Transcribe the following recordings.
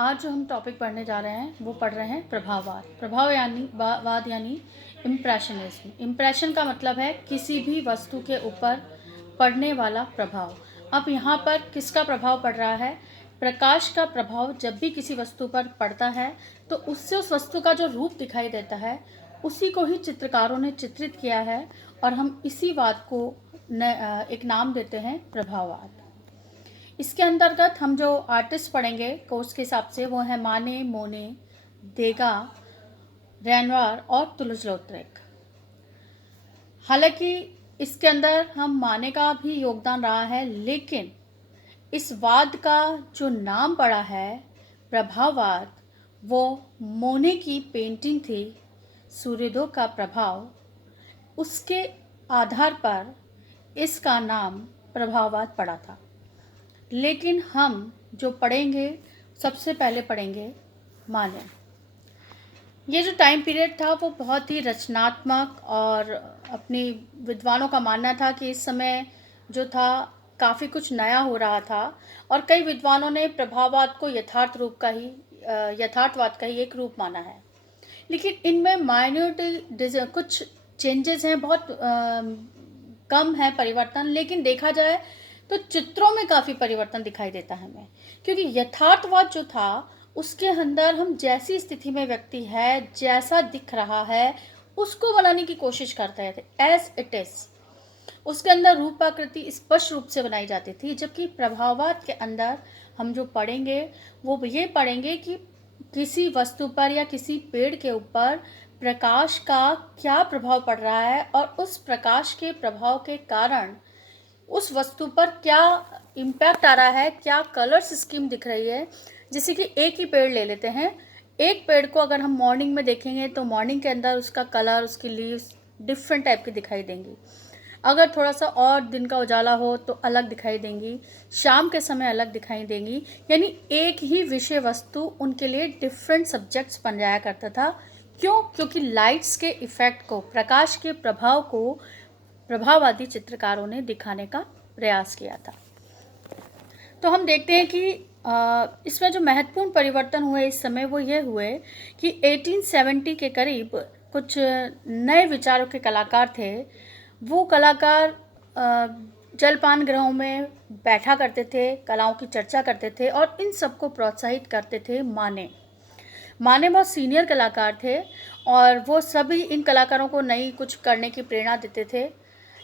आज जो हम टॉपिक पढ़ने जा रहे हैं वो पढ़ रहे हैं प्रभाववाद। प्रभाव यानी वाद यानी इम्प्रेशनिज्म। इम्प्रेशन का मतलब है किसी भी वस्तु के ऊपर पड़ने वाला प्रभाव। अब यहाँ पर किसका प्रभाव पड़ रहा है? प्रकाश का प्रभाव जब भी किसी वस्तु पर पड़ता है तो उससे उस वस्तु का जो रूप दिखाई देता है उसी को ही चित्रकारों ने चित्रित किया है और हम इसी वाद को एक नाम देते हैं प्रभाववाद। इसके अंतर्गत हम जो आर्टिस्ट पढ़ेंगे कोर्स के हिसाब से वो है माने, मोने, देगा, रेनवार और तुलज लौत्रेक। हालांकि इसके अंदर हम माने का भी योगदान रहा है, लेकिन इस वाद का जो नाम पड़ा है प्रभाववाद वो मोने की पेंटिंग थी सूर्योदय का प्रभाव। उसके आधार पर इसका नाम प्रभाववाद पड़ा था। लेकिन हम जो पढ़ेंगे सबसे पहले पढ़ेंगे माने। ये जो टाइम पीरियड था वो बहुत ही रचनात्मक और अपनी विद्वानों का मानना था कि इस समय जो था काफ़ी कुछ नया हो रहा था और कई विद्वानों ने प्रभाववाद को यथार्थवाद का ही एक रूप माना है। लेकिन इनमें माइन्यूट कुछ चेंजेस हैं, बहुत कम है परिवर्तन, लेकिन देखा जाए तो चित्रों में काफ़ी परिवर्तन दिखाई देता है हमें, क्योंकि यथार्थवाद जो था उसके अंदर हम जैसी स्थिति में व्यक्ति है, जैसा दिख रहा है, उसको बनाने की कोशिश करते थे एज इट इज। उसके अंदर रूपाकृति स्पष्ट रूप से बनाई जाती थी, जबकि प्रभाववाद के अंदर हम जो पढ़ेंगे वो ये पढ़ेंगे कि किसी वस्तु पर या किसी पेड़ के ऊपर प्रकाश का क्या प्रभाव पड़ रहा है और उस प्रकाश के प्रभाव के कारण उस वस्तु पर क्या इम्पैक्ट आ रहा है, क्या कलर्स स्कीम दिख रही है। जैसे कि एक ही पेड़ ले लेते हैं, एक पेड़ को अगर हम मॉर्निंग में देखेंगे तो मॉर्निंग के अंदर उसका कलर, उसकी लीव्स डिफरेंट टाइप की दिखाई देंगी। अगर थोड़ा सा और दिन का उजाला हो तो अलग दिखाई देंगी, शाम के समय अलग दिखाई देंगी। यानी एक ही विषय वस्तु उनके लिए डिफरेंट सब्जेक्ट्स बन जाया करता था। क्यों? क्योंकि लाइट्स के इफ़ेक्ट को, प्रकाश के प्रभाव को प्रभाववादी चित्रकारों ने दिखाने का प्रयास किया था। तो हम देखते हैं कि इसमें जो महत्वपूर्ण परिवर्तन हुए इस समय वो ये हुए कि 1870 के करीब कुछ नए विचारों के कलाकार थे। वो कलाकार जलपान गृहों में बैठा करते थे, कलाओं की चर्चा करते थे और इन सबको प्रोत्साहित करते थे माने बहुत सीनियर कलाकार थे और वो सभी इन कलाकारों को नई कुछ करने की प्रेरणा देते थे।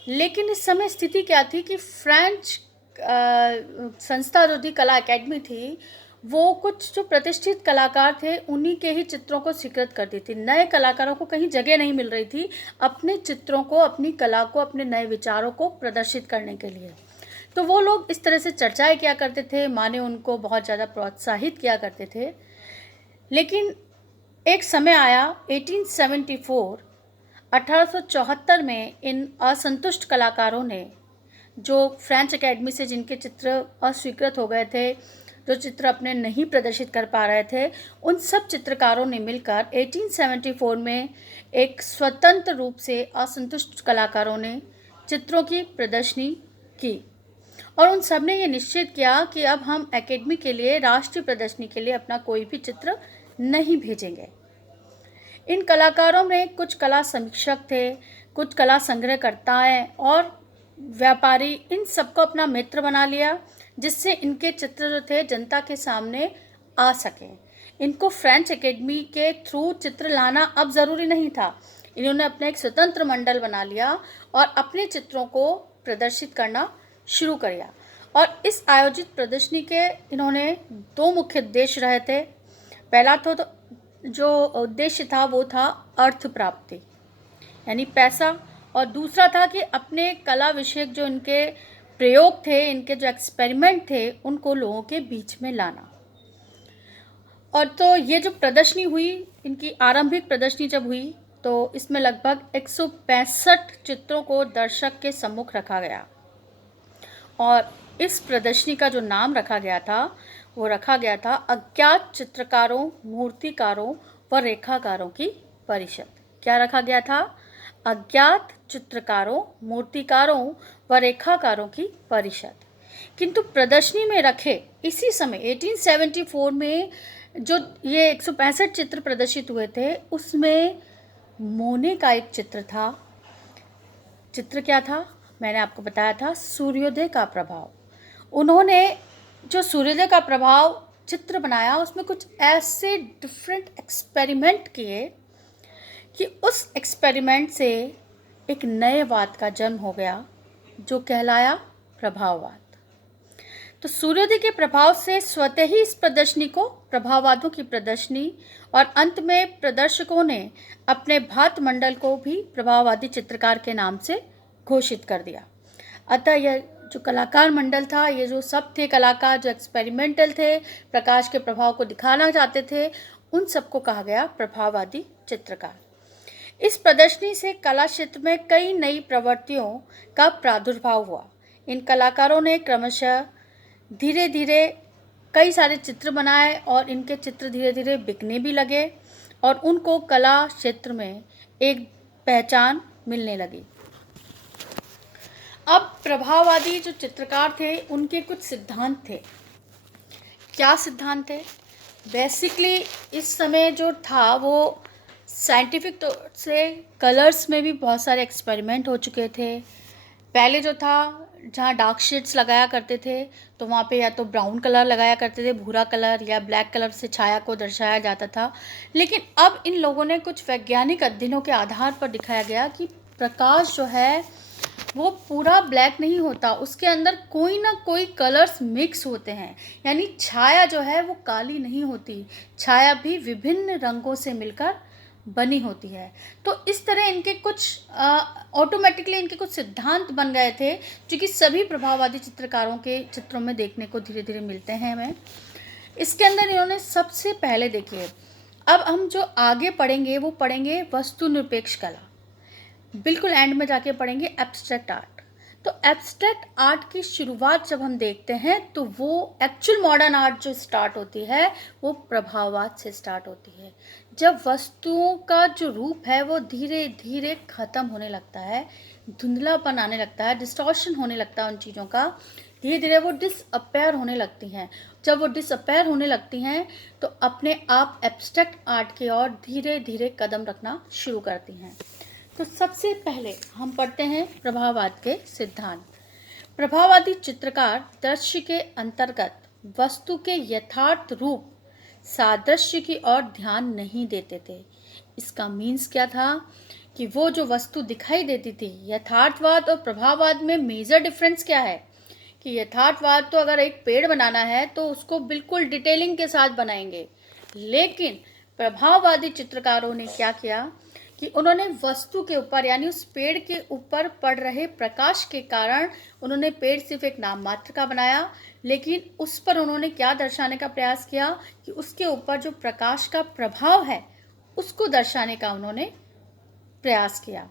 लेकिन इस समय स्थिति क्या थी कि फ्रेंच संस्था जो थी, कला एकेडमी थी, वो कुछ जो प्रतिष्ठित कलाकार थे उन्हीं के ही चित्रों को स्वीकृत करती थी। नए कलाकारों को कहीं जगह नहीं मिल रही थी अपने चित्रों को, अपनी कला को, अपने नए विचारों को प्रदर्शित करने के लिए। तो वो लोग इस तरह से चर्चाएं किया करते थे, माने उनको बहुत ज़्यादा प्रोत्साहित किया करते थे। लेकिन एक समय आया 1874 में इन असंतुष्ट कलाकारों ने, जो फ्रेंच एकेडमी से जिनके चित्र अस्वीकृत हो गए थे, जो चित्र अपने नहीं प्रदर्शित कर पा रहे थे, उन सब चित्रकारों ने मिलकर 1874 में एक स्वतंत्र रूप से असंतुष्ट कलाकारों ने चित्रों की प्रदर्शनी की और उन सब ने ये निश्चित किया कि अब हम एकेडमी के लिए, राष्ट्रीय प्रदर्शनी के लिए अपना कोई भी चित्र नहीं भेजेंगे। इन कलाकारों में कुछ कला समीक्षक थे, कुछ कला संग्रहकर्ताएं और व्यापारी, इन सबको अपना मित्र बना लिया, जिससे इनके चित्र जो थे जनता के सामने आ सके। इनको फ्रेंच एकेडमी के थ्रू चित्र लाना अब ज़रूरी नहीं था। इन्होंने अपना एक स्वतंत्र मंडल बना लिया और अपने चित्रों को प्रदर्शित करना शुरू कर दिया। और इस आयोजित प्रदर्शनी के इन्होंने दो मुख्य उद्देश्य रहे थे। पहला तो जो उद्देश्य था वो था अर्थ प्राप्ति, यानी पैसा, और दूसरा था कि अपने कला विषयक जो इनके प्रयोग थे, इनके जो एक्सपेरिमेंट थे, उनको लोगों के बीच में लाना। और तो ये जो प्रदर्शनी हुई, इनकी आरंभिक प्रदर्शनी जब हुई तो इसमें लगभग 165 चित्रों को दर्शक के सम्मुख रखा गया और इस प्रदर्शनी का जो नाम रखा गया था वो रखा गया था अज्ञात चित्रकारों, मूर्तिकारों व रेखाकारों की परिषद। क्या रखा गया था? अज्ञात चित्रकारों, मूर्तिकारों व रेखाकारों की परिषद। किंतु प्रदर्शनी में रखे इसी समय 1874 में जो ये 165 चित्र प्रदर्शित हुए थे, उसमें मोने का एक चित्र था। चित्र क्या था? मैंने आपको बताया था, सूर्योदय का प्रभाव। उन्होंने जो सूर्योदय का प्रभाव चित्र बनाया, उसमें कुछ ऐसे डिफरेंट एक्सपेरिमेंट किए कि उस एक्सपेरिमेंट से एक नए वाद का जन्म हो गया, जो कहलाया प्रभाववाद। तो सूर्योदय के प्रभाव से स्वतः ही इस प्रदर्शनी को प्रभाववादों की प्रदर्शनी, और अंत में प्रदर्शकों ने अपने भात मंडल को भी प्रभाववादी चित्रकार के नाम से घोषित कर दिया। अतः यह जो कलाकार मंडल था, ये जो सब थे कलाकार जो एक्सपेरिमेंटल थे, प्रकाश के प्रभाव को दिखाना चाहते थे, उन सबको कहा गया प्रभाववादी चित्रकार। इस प्रदर्शनी से कला क्षेत्र में कई नई प्रवृत्तियों का प्रादुर्भाव हुआ। इन कलाकारों ने क्रमशः धीरे धीरे कई सारे चित्र बनाए और इनके चित्र धीरे धीरे बिकने भी लगे और उनको कला क्षेत्र में एक पहचान मिलने लगी। अब प्रभाववादी जो चित्रकार थे, उनके कुछ सिद्धांत थे। क्या सिद्धांत थे? बेसिकली इस समय जो था वो साइंटिफिक तौर से कलर्स में भी बहुत सारे एक्सपेरिमेंट हो चुके थे। पहले जो था, जहाँ डार्क शेड्स लगाया करते थे, तो वहाँ पे या तो ब्राउन कलर लगाया करते थे, भूरा कलर या ब्लैक कलर से छाया को दर्शाया जाता था। लेकिन अब इन लोगों ने कुछ वैज्ञानिक अध्ययनों के आधार पर दिखाया गया कि प्रकाश जो है वो पूरा ब्लैक नहीं होता, उसके अंदर कोई ना कोई कलर्स मिक्स होते हैं। यानी छाया जो है वो काली नहीं होती, छाया भी विभिन्न रंगों से मिलकर बनी होती है। तो इस तरह इनके कुछ ऑटोमेटिकली इनके कुछ सिद्धांत बन गए थे, जो कि सभी प्रभाववादी चित्रकारों के चित्रों में देखने को धीरे धीरे मिलते हैं हमें। इसके अंदर इन्होंने सबसे पहले, देखिए, अब हम जो आगे पढ़ेंगे वो पढ़ेंगे वस्तु निरपेक्ष कला, बिल्कुल एंड में जाके पढ़ेंगे एब्स्ट्रैक्ट आर्ट। तो एब्स्ट्रैक्ट आर्ट की शुरुआत जब हम देखते हैं तो वो एक्चुअल मॉडर्न आर्ट जो स्टार्ट होती है वो प्रभाववाद से स्टार्ट होती है। जब वस्तुओं का जो रूप है वो धीरे धीरे खत्म होने लगता है, धुंधलापन आने लगता है, डिस्टॉर्शन होने लगता है उन चीज़ों का, धीरे धीरे वो डिसअपेयर होने लगती हैं। जब वो डिसअपेयर होने लगती हैं तो अपने आप एब्स्ट्रैक्ट आर्ट की ओर धीरे धीरे कदम रखना शुरू करती हैं। तो सबसे पहले हम पढ़ते हैं प्रभाववाद के सिद्धांत। प्रभाववादी चित्रकार दृश्य के अंतर्गत वस्तु के यथार्थ रूप सादृश्य की ओर ध्यान नहीं देते थे। इसका मीन्स क्या था कि वो जो वस्तु दिखाई देती थी, यथार्थवाद और प्रभाववाद में मेजर डिफरेंस क्या है कि यथार्थवाद तो अगर एक पेड़ बनाना है तो उसको बिल्कुल डिटेलिंग के साथ बनाएंगे, लेकिन प्रभाववादी चित्रकारों ने क्या किया कि उन्होंने वस्तु के ऊपर, यानी उस पेड़ के ऊपर पड़ रहे प्रकाश के कारण उन्होंने पेड़ सिर्फ एक नाम मात्र का बनाया, लेकिन उस पर उन्होंने क्या दर्शाने का प्रयास किया कि उसके ऊपर जो प्रकाश का प्रभाव है उसको दर्शाने का उन्होंने प्रयास किया।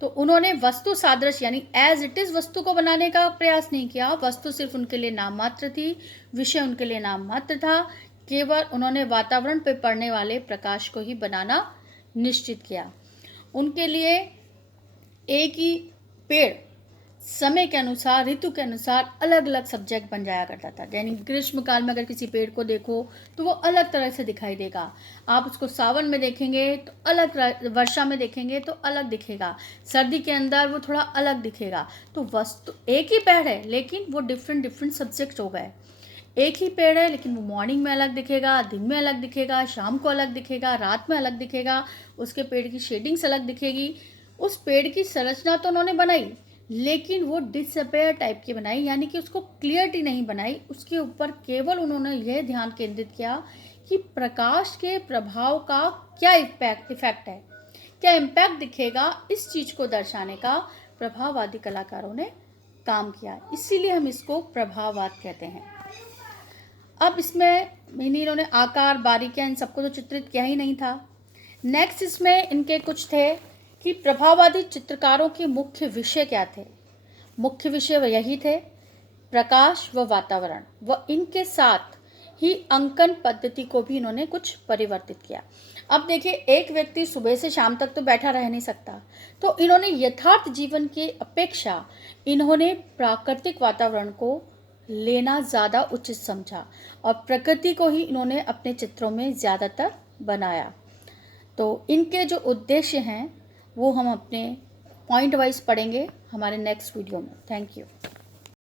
तो उन्होंने वस्तु सादृश्य यानी एज इट इज वस्तु को बनाने का प्रयास नहीं किया। वस्तु सिर्फ उनके लिए नाम मात्र थी, विषय उनके लिए नाम मात्र था। केवल उन्होंने वातावरण पर पड़ने वाले प्रकाश को ही बनाना निश्चित किया। उनके लिए एक ही पेड़ समय के अनुसार, ऋतु के अनुसार अलग अलग सब्जेक्ट बन जाया करता था। यानी ग्रीष्म काल में अगर किसी पेड़ को देखो तो वो अलग तरह से दिखाई देगा, आप उसको सावन में देखेंगे तो अलग, वर्षा में देखेंगे तो अलग दिखेगा, सर्दी के अंदर वो थोड़ा अलग दिखेगा। तो वस्तु एक ही पेड़ है लेकिन वो डिफरेंट डिफरेंट सब्जेक्ट हो गए। एक ही पेड़ है लेकिन वो मॉर्निंग में अलग दिखेगा, दिन में अलग दिखेगा, शाम को अलग दिखेगा, रात में अलग दिखेगा, उसके पेड़ की शेडिंग्स अलग दिखेगी। उस पेड़ की संरचना तो उन्होंने बनाई लेकिन वो डिसअपेयर टाइप की बनाई, यानी कि उसको क्लियरिटी नहीं बनाई। उसके ऊपर केवल उन्होंने यह ध्यान केंद्रित किया कि प्रकाश के प्रभाव का क्या इफेक्ट है, क्या इम्पैक्ट दिखेगा, इस चीज़ को दर्शाने का प्रभाववादी कलाकारों ने काम किया। इसीलिए हम इसको प्रभाववाद कहते हैं। अब इसमें इन्होंने आकार, बारीकियां, इन सबको तो चित्रित किया ही नहीं था। नेक्स्ट इसमें इनके कुछ थे कि प्रभाववादी चित्रकारों के मुख्य विषय क्या थे। मुख्य विषय वह यही थे, प्रकाश व वातावरण, व इनके साथ ही अंकन पद्धति को भी इन्होंने कुछ परिवर्तित किया। अब देखिए, एक व्यक्ति सुबह से शाम तक तो बैठा रह नहीं सकता, तो इन्होंने यथार्थ जीवन की अपेक्षा इन्होंने प्राकृतिक वातावरण को लेना ज़्यादा उचित समझा और प्रकृति को ही इन्होंने अपने चित्रों में ज़्यादातर बनाया। तो इनके जो उद्देश्य हैं वो हम अपने पॉइंट वाइज पढ़ेंगे हमारे नेक्स्ट वीडियो में। Thank you.